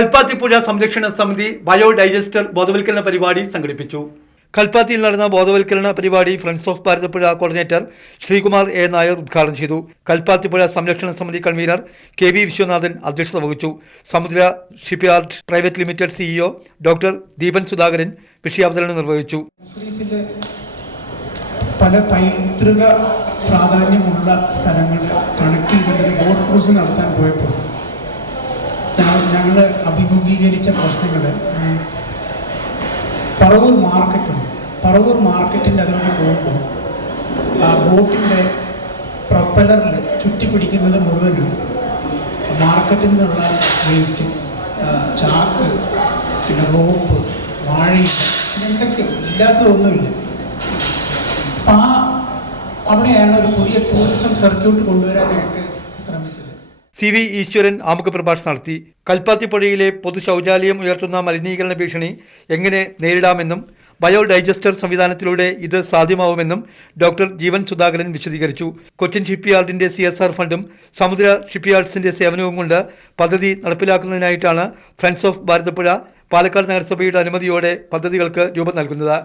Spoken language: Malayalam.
കൽപ്പാത്തിപ്പുഴ സംരക്ഷണ സമിതി ബയോഡൈജസ്റ്റർ ബോധവൽക്കരണ പരിപാടി സംഘടിപ്പിച്ചു. കൽപ്പാത്തിയിൽ നടന്ന ബോധവൽക്കരണ പരിപാടി friends of Bharathapuzha coordinator Sreekumar A. Nair ഉദ്ഘാടനം ചെയ്തു. കൽപ്പാത്തിപ്പുഴ സംരക്ഷണ സമിതി കൺവീനർ കെ. വി. വിശ്വനാഥൻ അധ്യക്ഷത വഹിച്ചു. Samudra shipyard private limited CEO doctor Deepan Sudhakaran വിഷയാവതരണം നിർവഹിച്ചു. പല പൈതൃക പ്രാധാന്യമുള്ള സ്ഥലങ്ങൾ കണക്ട് ചെയ്തിട്ട് ബോട്ട് ക്രൂസ് നടത്താൻ പോയപ്പോൾ അഭിമുഖീകരിച്ച പ്രശ്നങ്ങൾ. പറവൂർ മാർക്കറ്റുണ്ട് പറവൂർ മാർക്കറ്റിന്റെ അതുകൊണ്ട് പോകുമ്പോൾ ആ ബോട്ടിന്റെ പ്രൊപ്പലറിൽ ചുറ്റി പിടിക്കുന്നത് മുഴുവനും മാർക്കറ്റിൽ നിന്നുള്ള വേസ്റ്റ് ചാക്ക് പിന്നെ റോപ്പ് വാഴയില എന്തൊക്കെ ഇല്ലാത്തതൊന്നുമില്ല. അപ്പം ആ അവിടെയാണ് ഒരു പുതിയ ടൂറിസം സർക്യൂട്ട് കൊണ്ടുവരാനായിട്ട് സി വി ഈശ്വരൻ ആമുഖ പ്രഭാഷണം നടത്തി. കൽപ്പാത്തിപ്പുഴയിലെ പൊതു ഉയർത്തുന്ന മലിനീകരണ ഭീഷണി എങ്ങനെ നേരിടാമെന്നും ബയോഡൈജസ്റ്റർ സംവിധാനത്തിലൂടെ ഇത് സാധ്യമാവുമെന്നും ഡോക്ടർ ജീവൻ സുധാകരൻ വിശദീകരിച്ചു. കൊച്ചിൻ ഷിപ്പ്യാർഡിന്റെ സി എസ് ആർ ഫണ്ടും സമുദ്ര ഷിപ്പ്യാർഡ്സിന്റെ സേവനവും കൊണ്ട് പദ്ധതി നടപ്പിലാക്കുന്നതിനായിട്ടാണ് ഫ്രണ്ട്സ് ഓഫ് ഭാരതപ്പുഴ പാലക്കാട് നഗരസഭയുടെ അനുമതിയോടെ പദ്ധതികൾക്ക് രൂപം നൽകുന്നത്.